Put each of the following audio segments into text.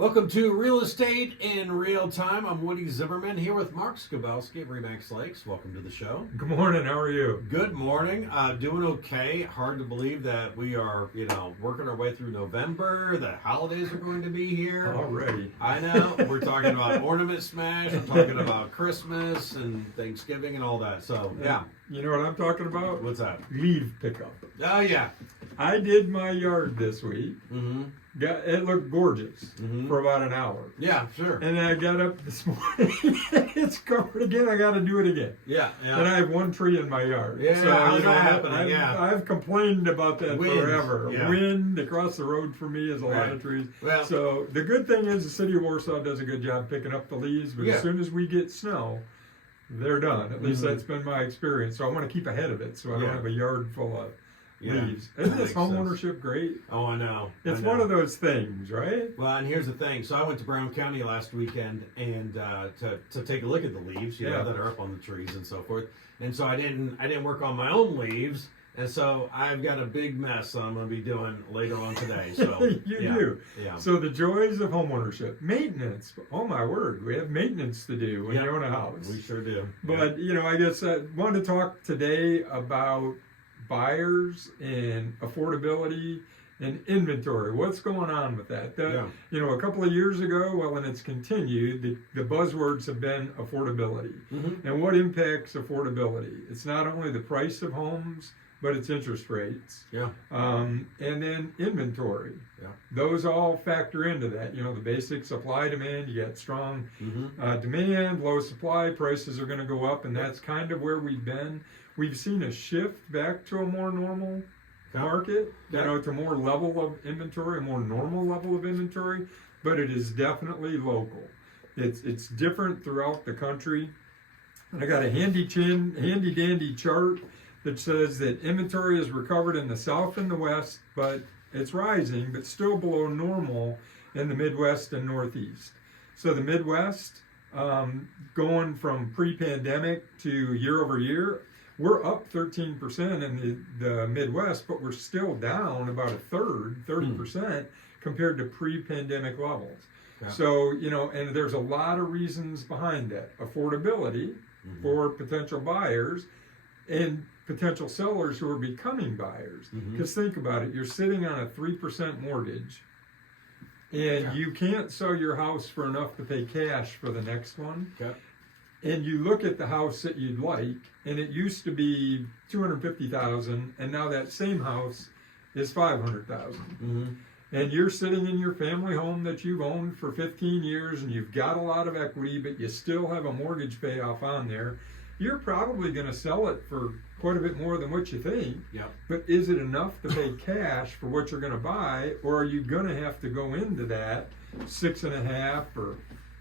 Welcome to Real Estate in Real Time. I'm Woody Zimmerman here with Mark Skabelski of Remax Lakes. Welcome to the show. Good morning. How are you? Good morning. Doing okay. Hard to believe that we are, working our way through November. The holidays are going to be here. Already. I know. We're talking about ornament smash. I'm talking about Christmas and Thanksgiving and all that. So, yeah. You know what I'm talking about? What's that? Leaf pickup. Oh, yeah. I did my yard this week. Mm-hmm. It looked gorgeous for about an hour. Yeah, sure. And then I got up this morning. It's covered again. I got to do it again. Yeah. And I have one tree in my yard. Yeah, how's that happening? I've complained about that forever. Yeah. Wind across the road for me is a lot of trees. Well, so the good thing is the city of Warsaw does a good job picking up the leaves. But as soon as we get snow, they're done. At least that's been my experience. So I want to keep ahead of it so I don't have a yard full of leaves. Isn't this homeownership great? Oh, I know. It's one of those things, right? Well, and here's the thing. So I went to Brown County last weekend and to take a look at the leaves, that are up on the trees and so forth. And so I didn't work on my own leaves, and so I've got a big mess I'm going to be doing later on today. So you do. Yeah. So the joys of homeownership, maintenance. Oh my word, we have maintenance to do when you own a house. We sure do. But I guess I wanted to talk today about buyers and affordability and inventory. What's going on with that? A couple of years ago, and it's continued, the buzzwords have been affordability. And what impacts affordability? It's not only the price of homes, but it's interest rates. And then inventory. Those all factor into that. The basic supply demand, you got strong demand, low supply, prices are going to go up, and that's kind of where we've been. We've seen a shift back to a more normal market, to more level of inventory, a more normal level of inventory, but it is definitely local. It's different throughout the country. I got a handy dandy chart that says that inventory is recovered in the South and the West, but it's rising, but still below normal in the Midwest and Northeast. So the Midwest, going from pre-pandemic to year over year, we're up 13% in the Midwest, but we're still down about a third, 30%, compared to pre-pandemic levels. So, and there's a lot of reasons behind that. Affordability for potential buyers and potential sellers who are becoming buyers. Because think about it, you're sitting on a 3% mortgage, and you can't sell your house for enough to pay cash for the next one. And you look at the house that you'd like, and it used to be $250,000, and now that same house is $500,000. And you're sitting in your family home that you've owned for 15 years, and you've got a lot of equity, but you still have a mortgage payoff on there. You're probably going to sell it for quite a bit more than what you think. But is it enough to pay cash for what you're going to buy, or are you going to have to go into that 6.5 or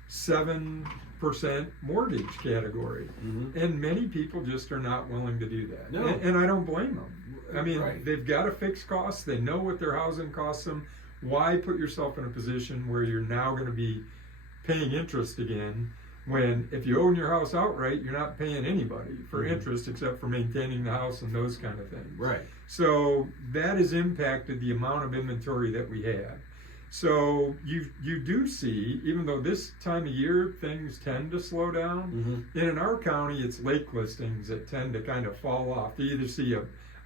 7% mortgage category? And many people just are not willing to do that. And I don't blame them. I mean, they've got a fixed cost. They know what their housing costs them. Why put yourself in a position where you're now going to be paying interest again, when if you own your house outright, you're not paying anybody for interest except for maintaining the house and those kind of things. So that has impacted the amount of inventory that we have. So you do see, even though this time of year things tend to slow down, and in our county it's lake listings that tend to kind of fall off. You either see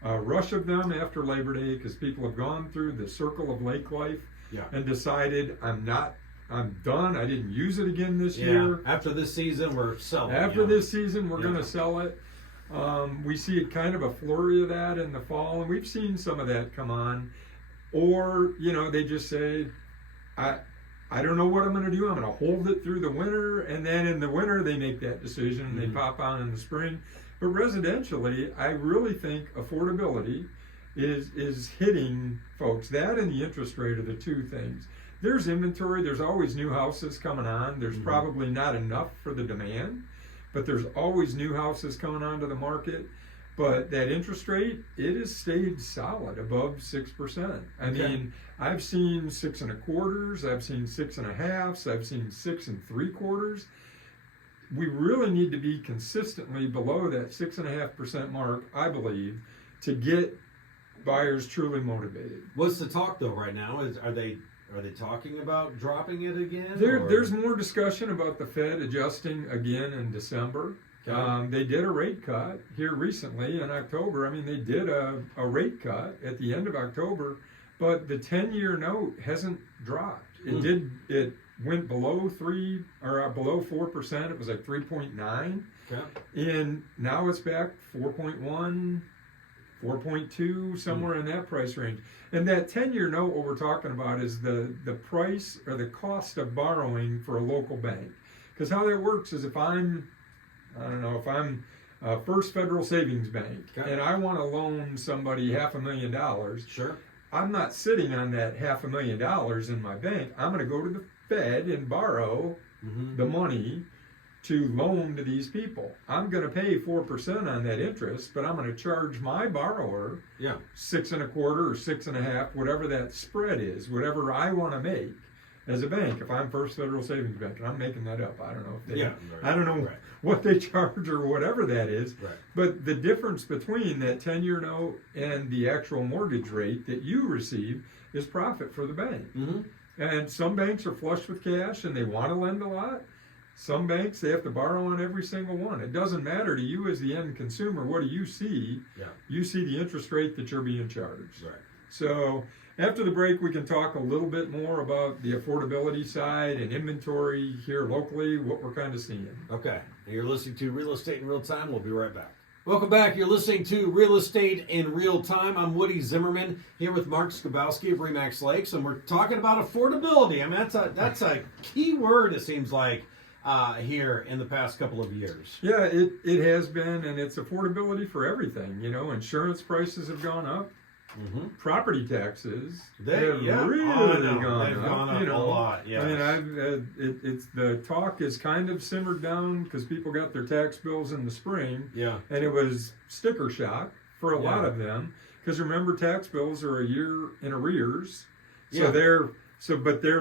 a rush of them after Labor Day because people have gone through the circle of lake life and decided, I'm done. I didn't use it again this year. After this season, we're selling. This season, we're going to sell it. We see a kind of a flurry of that in the fall, and we've seen some of that come on. Or, they just say, I don't know what I'm going to do. I'm going to hold it through the winter, and then in the winter they make that decision and they pop on in the spring. But residentially, I really think affordability is hitting folks. That and the interest rate are the two things. There's inventory. There's always new houses coming on. There's probably not enough for the demand, but there's always new houses coming onto the market. But that interest rate, it has stayed solid above 6%. I mean, I've seen 6.25%, I've seen 6.5%, I've seen 6.75%. We really need to be consistently below that 6.5% mark, I believe, to get buyers truly motivated. What's the talk though right now? Are they Are they talking about dropping it again? There's more discussion about the Fed adjusting again in December. Okay. They did a rate cut here recently in October. I mean, they did a rate cut at the end of October, but the 10-year note hasn't dropped. It went below below 4%. It was like 3.9. Okay. And now it's back 4.1, 4.2, somewhere in that price range. And that 10-year note, what we're talking about is the price or the cost of borrowing for a local bank. Because how that works is if I'm First Federal Savings Bank, okay, and I want to loan somebody $500,000, sure, I'm not sitting on that $500,000 in my bank. I'm going to go to the Fed and borrow the money to loan to these people. I'm going to pay 4% on that interest, but I'm going to charge my borrower 6.25% or 6.5%, whatever that spread is, whatever I want to make as a bank. If I'm First Federal Savings Bank, and I'm making that up, I don't know if they, I don't know what they charge or whatever that is, but the difference between that 10-year note and the actual mortgage rate that you receive is profit for the bank. And some banks are flush with cash and they want to lend a lot. Some banks, they have to borrow on every single one. It doesn't matter to you as the end consumer. What do you see? You see the interest rate that you're being charged. So after the break, we can talk a little bit more about the affordability side and inventory here locally, what we're kind of seeing. Okay. And you're listening to Real Estate in Real Time. We'll be right back. Welcome back. You're listening to Real Estate in Real Time. I'm Woody Zimmerman here with Mark Skabowski of Remax Lakes, and we're talking about affordability. I mean, that's a key word, it seems like, here in the past couple of years. Yeah, it has been, and it's affordability for everything. You know, insurance prices have gone up. Property taxes have really gone up. You know, a lot. Yes. I mean, it's the talk is kind of simmered down because people got their tax bills in the spring. And it was sticker shock for a lot of them because remember, tax bills are a year in arrears, so they're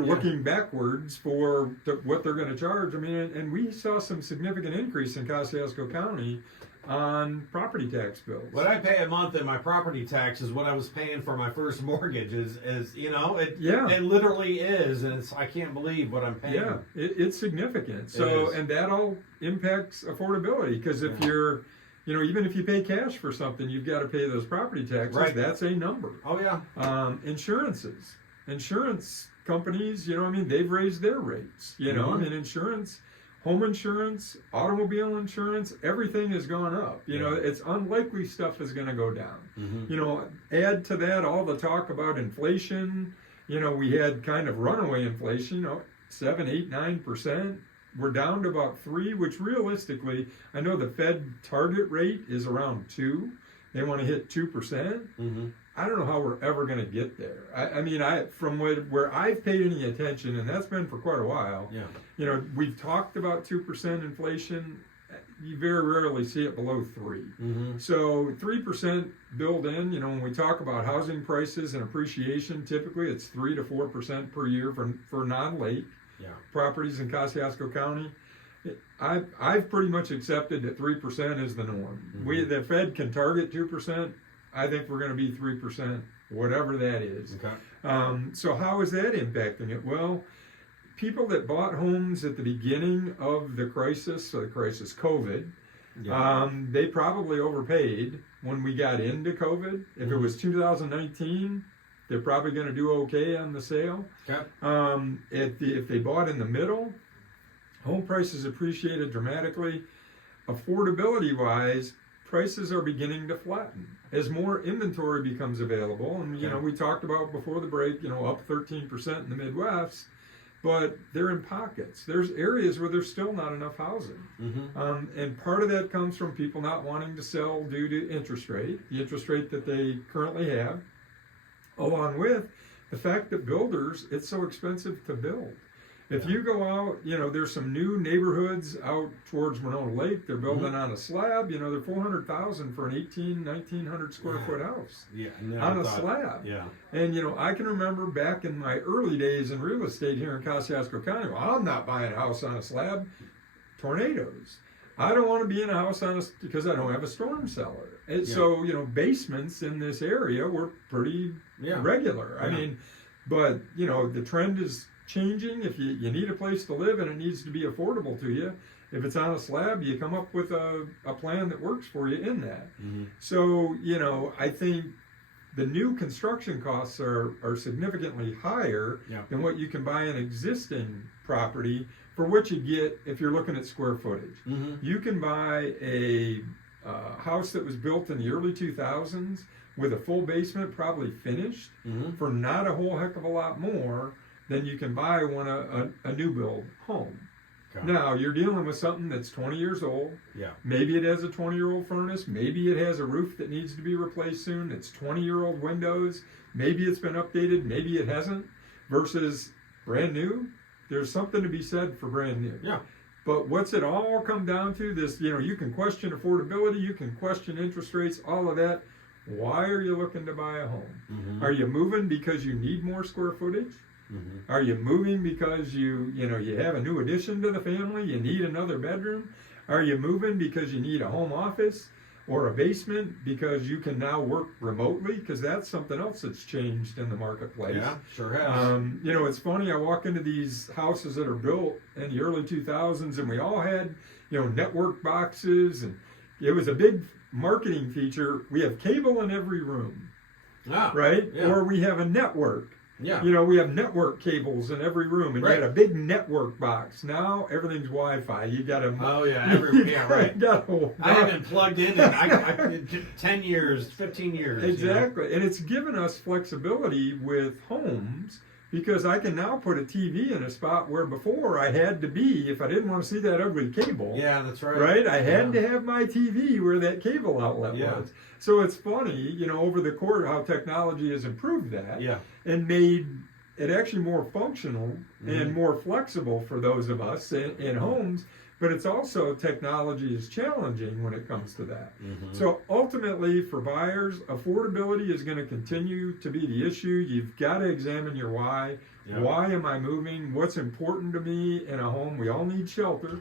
looking backwards for what they're going to charge. I mean, and we saw some significant increase in Kosciuszko County on property tax bills. What I pay a month in my property tax is what I was paying for my first mortgage. Is you know, it literally is, and I can't believe what I'm paying. Yeah, it's significant. So, and that all impacts affordability because if you're, you know, even if you pay cash for something, you've got to pay those property taxes. That's a number. Insurance companies, you know, I mean, they've raised their rates. You know, I mean, insurance. Home insurance, automobile insurance, everything has gone up. You know, it's unlikely stuff is going to go down. You know, add to that all the talk about inflation. You know, we had kind of runaway inflation, you know, 7, 8, 9%. We're down to about 3%, which realistically, I know the Fed target rate is around 2%. They want to hit 2%. I don't know how we're ever going to get there. I mean, from where I've paid any attention, and that's been for quite a while. You know, we've talked about 2% inflation. You very rarely see it below 3%. So 3% build in. You know, when we talk about housing prices and appreciation, typically it's 3 to 4% per year for non-lake properties in Kosciuszko County. I've pretty much accepted that 3% is the norm. The Fed can target 2%. I think we're going to be 3%, whatever that is. So how is that impacting it? Well, people that bought homes at the beginning of the crisis, COVID, they probably overpaid when we got into COVID. If it was 2019, they're probably going to do okay on the sale. If they bought in the middle, home prices appreciated dramatically. Affordability-wise, prices are beginning to flatten as more inventory becomes available. And, you know, we talked about before the break, you know, up 13% in the Midwest, but they're in pockets. There's areas where there's still not enough housing. And part of that comes from people not wanting to sell due to the interest rate that they currently have, along with the fact that builders, it's so expensive to build. If you go out, you know, there's some new neighborhoods out towards Winona Lake. They're building on a slab. You know, they're $400,000 for an 1,900 square foot house on a slab. And, you know, I can remember back in my early days in real estate here in Kosciuszko County, well, I'm not buying a house on a slab. Tornadoes. I don't want to be in a house because I don't have a storm cellar. And so, you know, basements in this area were pretty regular. I mean, But, you know, the trend is changing. If you need a place to live and it needs to be affordable to you, if it's on a slab, you come up with a plan that works for you in that. Mm-hmm. So, you know, I think the new construction costs are significantly higher than what you can buy an existing property for what you get if you're looking at square footage. Mm-hmm. You can buy a house that was built in the early 2000s with a full basement, probably finished, for not a whole heck of a lot more than you can buy a new build home. Okay. Now, you're dealing with something that's 20 years old. Yeah. Maybe it has a 20-year-old furnace. Maybe it has a roof that needs to be replaced soon. It's 20-year-old windows. Maybe it's been updated. Maybe it hasn't. Versus brand new, there's something to be said for brand new. Yeah. But what's it all come down to? This, you know, you can question affordability. You can question interest rates, all of that. Why are you looking to buy a home? Mm-hmm. Are you moving because you need more square footage? Mm-hmm. Are you moving because you have a new addition to the family? You need another bedroom? Are you moving because you need a home office or a basement because you can now work remotely? Because that's something else that's changed in the marketplace. Yeah, sure has. You know, it's funny. I walk into these houses that are built in the early 2000s, and we all had, you know, network boxes, and it was a big marketing feature. We have cable in every room, right? Yeah. Or we have a network. Yeah. You know, we have network cables in every room, and Right. you had a big network box. Now everything's Wi-Fi. You got to. Oh yeah, right. I haven't plugged in 10 years, 15 years. Exactly, You know? and it's given us flexibility with homes because I can now put a TV in a spot where before I had to be, if I didn't want to see that ugly cable. Yeah, that's right. Right, I had to have my TV where that cable outlet was. So it's funny, you know, over the course how technology has improved that. Yeah. And made it actually more functional and more flexible for those of us in homes, but it's also technology is challenging when it comes to that. Mm-hmm. So ultimately for buyers, affordability is going to continue to be the issue. You've got to examine your why. Yeah. Why am I moving? What's important to me in a home? We all need shelter.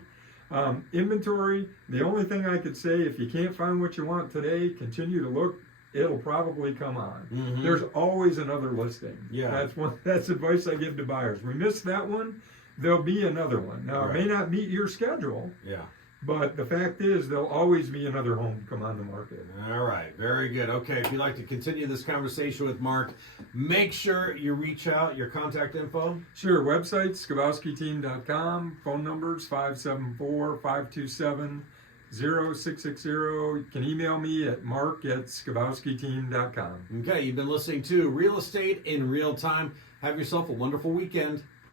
Inventory, the only thing I could say, if you can't find what you want today, continue to look. It'll probably come on. Mm-hmm. There's always another listing. Yeah. That's advice I give to buyers. We missed that one, there'll be another one. Now, it may not meet your schedule, Yeah. but the fact is there'll always be another home come on the market. All right, very good. Okay, if you'd like to continue this conversation with Mark, make sure you reach out, your contact info. Sure, website, skowowskiteam.com, phone numbers 574-527-0660. You can email me at mark@skowowskiteam.com. Okay, you've been listening to Real Estate in Real Time. Have yourself a wonderful weekend.